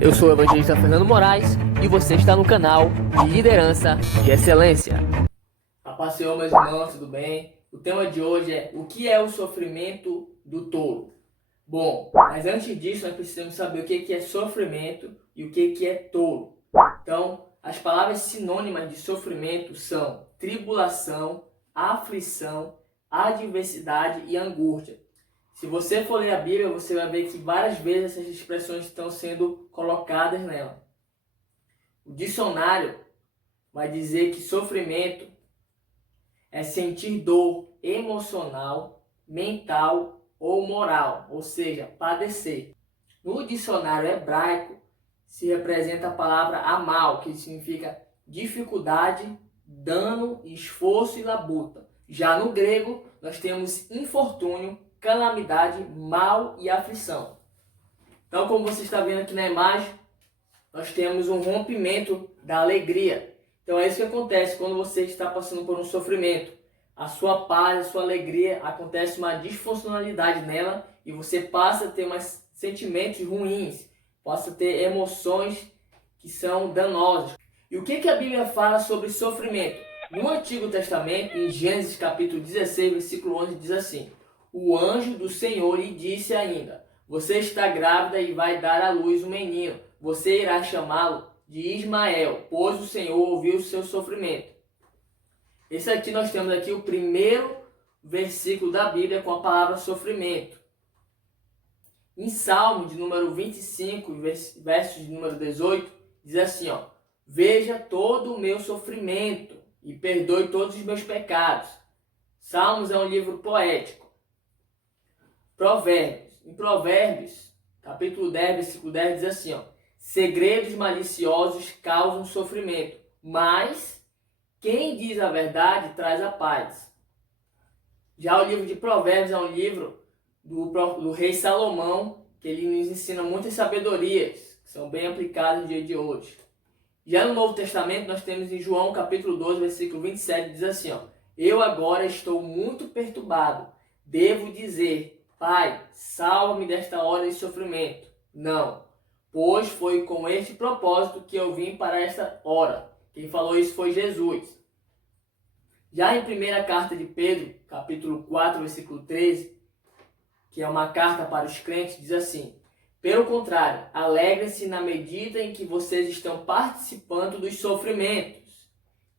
Eu sou o evangelista Fernando Moraes e você está no canal de Liderança e Excelência. A paz do Senhor, meus irmãos, tudo bem? O tema de hoje é: o que é o sofrimento do tolo? Bom, mas antes disso nós precisamos saber o que é sofrimento e o que é tolo. Então, as palavras sinônimas de sofrimento são tribulação, aflição, adversidade e angústia. Se você for ler a Bíblia, você vai ver que várias vezes essas expressões estão sendo colocadas nela. O dicionário vai dizer que sofrimento é sentir dor emocional, mental ou moral, ou seja, padecer. No dicionário hebraico se representa a palavra amal, que significa dificuldade, dano, esforço e labuta. Já no grego, nós temos infortúnio, calamidade, mal e aflição. Então, como você está vendo aqui na imagem, nós temos um rompimento da alegria. Então é isso que acontece quando você está passando por um sofrimento. A sua paz, a sua alegria, acontece uma disfuncionalidade nela e você passa a ter mais sentimentos ruins, passa a ter emoções que são danosas. E o que a Bíblia fala sobre sofrimento? No Antigo Testamento, em Gênesis capítulo 16, versículo 11, diz assim: o anjo do Senhor lhe disse ainda: você está grávida e vai dar à luz um menino. Você irá chamá-lo de Ismael, pois o Senhor ouviu o seu sofrimento. Esse aqui nós temos aqui o primeiro versículo da Bíblia com a palavra sofrimento. Em Salmo de número 25, versos de número 18, diz assim, ó: veja todo o meu sofrimento e perdoe todos os meus pecados. Salmos é um livro poético. Provérbios. Em Provérbios, capítulo 10, versículo 10, diz assim, ó: segredos maliciosos causam sofrimento, mas quem diz a verdade traz a paz. Já o livro de Provérbios é um livro do rei Salomão, que ele nos ensina muitas sabedorias, que são bem aplicadas no dia de hoje. Já no Novo Testamento, nós temos em João capítulo 12, versículo 27, diz assim, ó: eu agora estou muito perturbado, devo dizer: Pai, salva-me desta hora de sofrimento. Não, pois foi com este propósito que eu vim para esta hora. Quem falou isso foi Jesus. Já em primeira carta de Pedro, capítulo 4, versículo 13, que é uma carta para os crentes, diz assim: pelo contrário, alegrem-se na medida em que vocês estão participando dos sofrimentos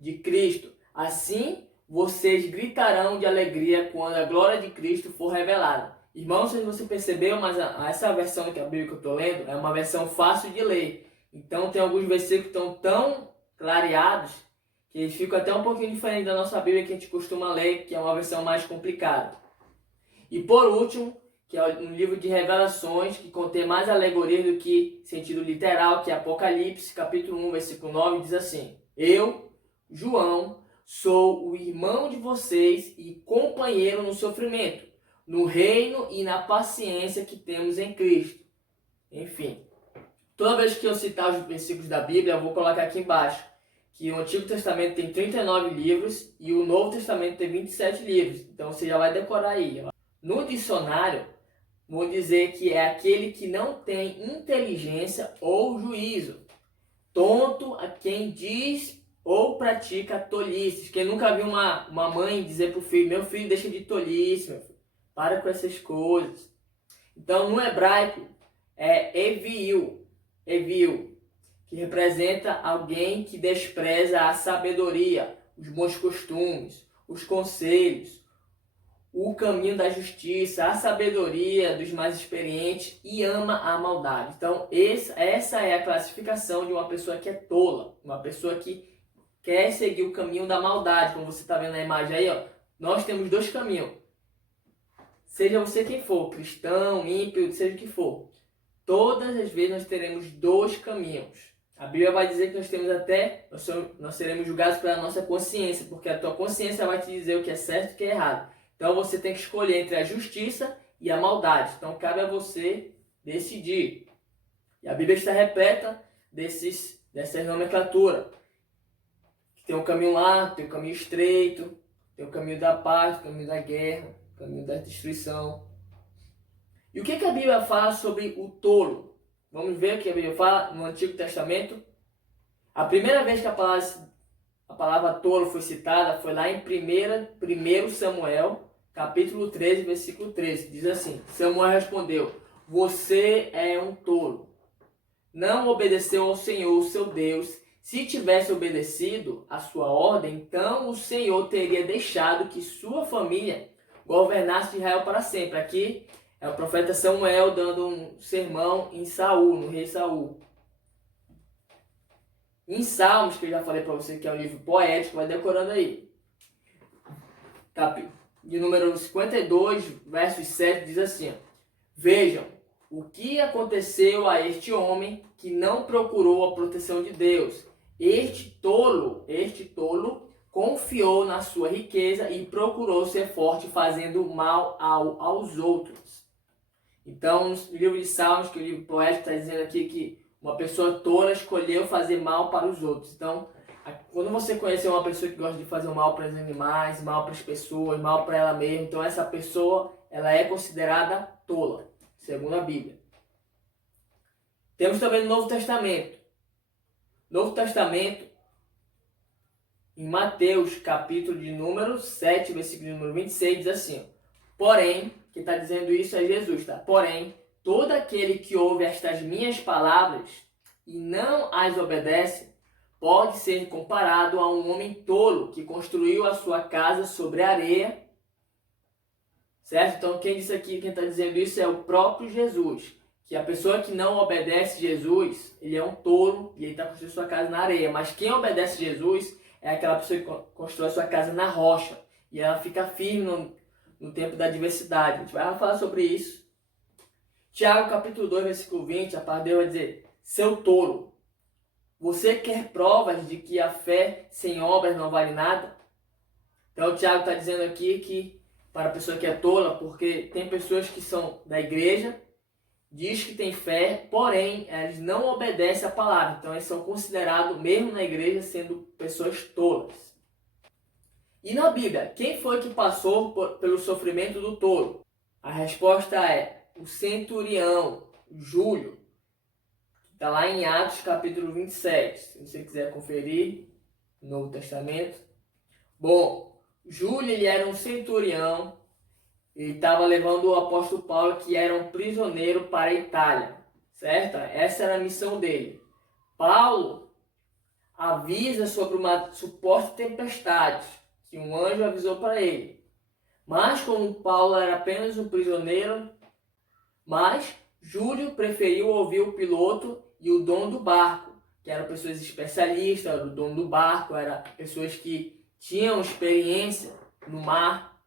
de Cristo. Assim, vocês gritarão de alegria quando a glória de Cristo for revelada. Irmãos, se você percebeu, mas essa versão da Bíblia que eu estou lendo é uma versão fácil de ler. Então tem alguns versículos que estão tão clareados que eles ficam até um pouquinho diferente da nossa Bíblia que a gente costuma ler, que é uma versão mais complicada. E por último, que é um livro de revelações que contém mais alegorias do que sentido literal, que é Apocalipse, capítulo 1, versículo 9, diz assim: eu, João, sou o irmão de vocês e companheiro no sofrimento, no reino e na paciência que temos em Cristo. Enfim, toda vez que eu citar os versículos da Bíblia, eu vou colocar aqui embaixo que o Antigo Testamento tem 39 livros e o Novo Testamento tem 27 livros. Então você já vai decorar aí. No dicionário, vou dizer que é aquele que não tem inteligência ou juízo. Tonto a quem diz ou pratica tolices. Quem nunca viu uma mãe dizer para o filho: meu filho, deixa de tolice, meu filho. Para com essas coisas. Então, no hebraico, é evil, que representa alguém que despreza a sabedoria, os bons costumes, os conselhos, o caminho da justiça, a sabedoria dos mais experientes e ama a maldade. Então, essa é a classificação de uma pessoa que é tola, uma pessoa que quer seguir o caminho da maldade. Como você está vendo na imagem aí, ó, nós temos dois caminhos. Seja você quem for, cristão, ímpio, seja o que for. Todas as vezes nós teremos dois caminhos. A Bíblia vai dizer que nós seremos julgados pela nossa consciência, porque a tua consciência vai te dizer o que é certo e o que é errado. Então você tem que escolher entre a justiça e a maldade. Então cabe a você decidir. E a Bíblia está repleta dessas nomenclaturas. Tem um caminho largo, tem um caminho estreito, tem o caminho da paz, o caminho da guerra, o caminho da destruição. E o que a Bíblia fala sobre o tolo? Vamos ver o que a Bíblia fala no Antigo Testamento. A primeira vez que a palavra tolo foi citada foi lá em 1 Samuel, capítulo 13, versículo 13. Diz assim: Samuel respondeu: Você é um tolo. Não obedeceu ao Senhor, seu Deus. Se tivesse obedecido a sua ordem, então o Senhor teria deixado que sua família governasse Israel para sempre. Aqui é o profeta Samuel dando um sermão em Saul, no rei Saul. Em Salmos, que eu já falei para você que é um livro poético, vai decorando aí. De número 52, versos 7, diz assim: Vejam o que aconteceu a este homem que não procurou a proteção de Deus. Este tolo confiou na sua riqueza e procurou ser forte, fazendo mal aos outros. Então, no livro de Salmos, que o livro poético está dizendo aqui que uma pessoa tola escolheu fazer mal para os outros. Então, quando você conhecer uma pessoa que gosta de fazer mal para os animais, mal para as pessoas, mal para ela mesma, então essa pessoa ela é considerada tola, segundo a Bíblia. Temos também no Novo Testamento. Novo Testamento, em Mateus, capítulo de número 7, versículo de número 26, diz assim: Porém, quem está dizendo isso é Jesus, tá? Porém, todo aquele que ouve estas minhas palavras e não as obedece, pode ser comparado a um homem tolo que construiu a sua casa sobre areia. Certo? Então, quem disse aqui, quem está dizendo isso é o próprio Jesus. Que a pessoa que não obedece Jesus, ele é um tolo e ele está construindo sua casa na areia. Mas quem obedece Jesus é aquela pessoa que constrói sua casa na rocha. E ela fica firme no tempo da adversidade. A gente vai falar sobre isso. Tiago, capítulo 2, versículo 20, a palavra de Deus vai dizer: Seu tolo, você quer provas de que a fé sem obras não vale nada? Então o Tiago está dizendo aqui que para a pessoa que é tola, porque tem pessoas que são da igreja, diz que tem fé, porém eles não obedecem a palavra. Então eles são considerados, mesmo na igreja, sendo pessoas tolas. E na Bíblia, quem foi que passou pelo sofrimento do tolo? A resposta é o centurião, Júlio. Está lá em Atos capítulo 27, se você quiser conferir, no Novo Testamento. Bom, Júlio ele era um centurião, ele estava levando o apóstolo Paulo, que era um prisioneiro, para a Itália, certo? Essa era a missão dele. Paulo avisa sobre uma suposta tempestade, que um anjo avisou para ele. Mas como Paulo era apenas um prisioneiro, Júlio preferiu ouvir o piloto e o dono do barco, que eram pessoas especialistas, o dono do barco, eram pessoas que tinham experiência no mar.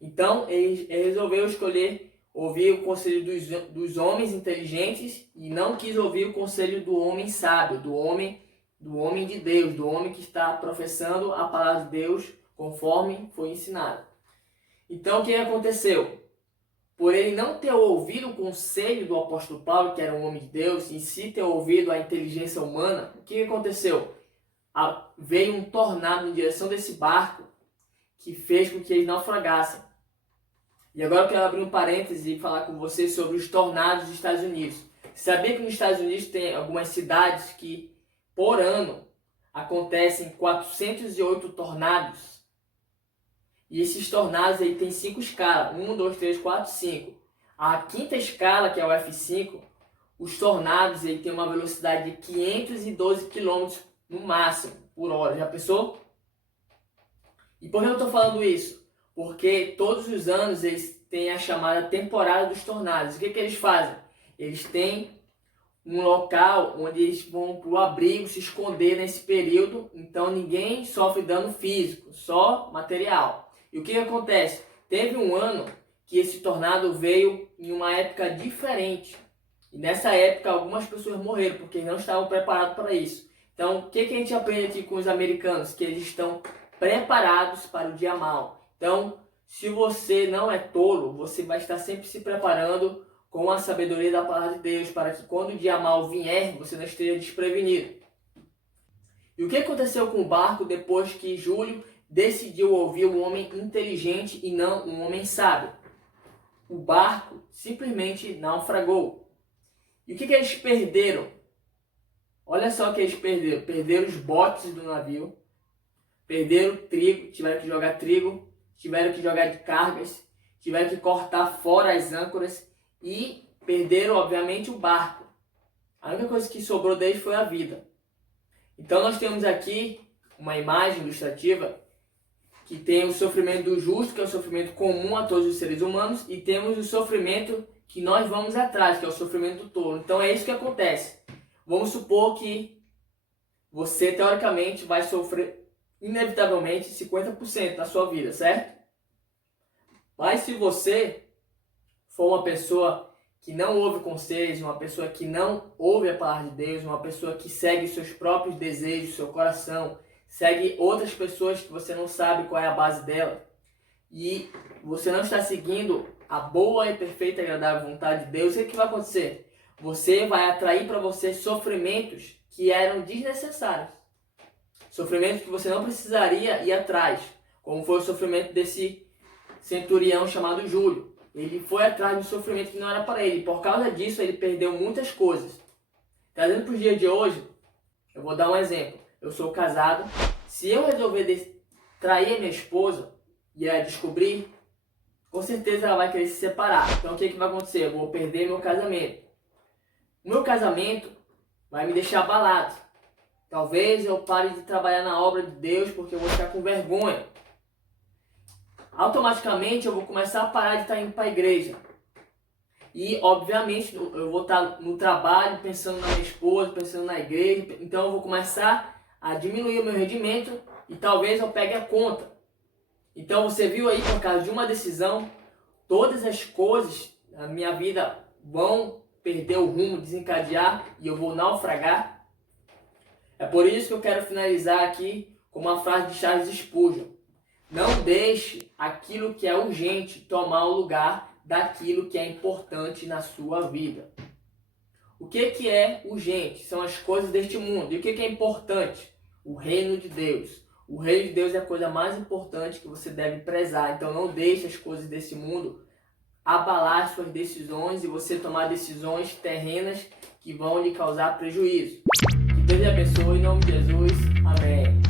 Então ele resolveu escolher ouvir o conselho dos homens inteligentes e não quis ouvir o conselho do homem sábio, do homem de Deus, do homem que está professando a palavra de Deus conforme foi ensinado. Então o que aconteceu? Por ele não ter ouvido o conselho do apóstolo Paulo, que era um homem de Deus, e sim ter ouvido a inteligência humana, o que aconteceu? Veio um tornado em direção desse barco que fez com que eles naufragassem. E agora eu quero abrir um parêntese e falar com vocês sobre os tornados dos Estados Unidos. Sabia que nos Estados Unidos tem algumas cidades que, por ano, acontecem 408 tornados? E esses tornados aí tem 5 escalas. 1, 2, 3, 4, 5. A quinta escala, que é o F5, os tornados aí tem uma velocidade de 512 km no máximo por hora. Já pensou? E por que eu estou falando isso? Porque todos os anos eles têm a chamada temporada dos tornados. O que eles fazem? Eles têm um local onde eles vão para o abrigo se esconder nesse período. Então ninguém sofre dano físico, só material. E o que acontece? Teve um ano que esse tornado veio em uma época diferente. E nessa época algumas pessoas morreram porque não estavam preparados para isso. Então o que a gente aprende aqui com os americanos? Que eles estão preparados para o dia mau. Então, se você não é tolo, você vai estar sempre se preparando com a sabedoria da palavra de Deus, para que quando o dia mau vier, você não esteja desprevenido. E o que aconteceu com o barco depois que Júlio decidiu ouvir um homem inteligente e não um homem sábio? O barco simplesmente naufragou. E o que eles perderam? Olha só o que eles perderam. Perderam os botes do navio, perderam trigo, tiveram que jogar trigo, tiveram que jogar de cargas, tiveram que cortar fora as âncoras e perderam, obviamente, o barco. A única coisa que sobrou deles foi a vida. Então nós temos aqui uma imagem ilustrativa que tem o sofrimento do justo, que é o sofrimento comum a todos os seres humanos, e temos o sofrimento que nós vamos atrás, que é o sofrimento do tolo. Então é isso que acontece. Vamos supor que você, teoricamente, vai sofrer, inevitavelmente, 50% da sua vida, certo? Mas se você for uma pessoa que não ouve conselhos, uma pessoa que não ouve a palavra de Deus, uma pessoa que segue os seus próprios desejos, seu coração, segue outras pessoas que você não sabe qual é a base dela, e você não está seguindo a boa e perfeita e agradável vontade de Deus, o que vai acontecer? Você vai atrair para você sofrimentos que eram desnecessários. Sofrimentos que você não precisaria ir atrás, como foi o sofrimento desse centurião chamado Júlio. Ele foi atrás de um sofrimento que não era para ele. Por causa disso, ele perdeu muitas coisas. Trazendo para o dia de hoje, eu vou dar um exemplo. Eu sou casado. Se eu resolver trair a minha esposa e ela descobrir, com certeza ela vai querer se separar. Então o que vai acontecer? Eu vou perder meu casamento. O meu casamento vai me deixar abalado. Talvez eu pare de trabalhar na obra de Deus porque eu vou ficar com vergonha. Automaticamente eu vou começar a parar de estar indo para a igreja. E obviamente eu vou estar no trabalho pensando na minha esposa, pensando na igreja. Então eu vou começar a diminuir o meu rendimento e talvez eu pegue a conta. Então você viu aí, por causa de uma decisão, todas as coisas na minha vida vão perder o rumo, desencadear e eu vou naufragar. É por isso que eu quero finalizar aqui com uma frase de Charles Spurgeon. Não deixe aquilo que é urgente tomar o lugar daquilo que é importante na sua vida. O que é urgente? São as coisas deste mundo. E o que é importante? O reino de Deus. O reino de Deus é a coisa mais importante que você deve prezar. Então não deixe as coisas desse mundo abalar suas decisões e você tomar decisões terrenas que vão lhe causar prejuízo. Que Deus lhe abençoe em nome de Jesus. Amém.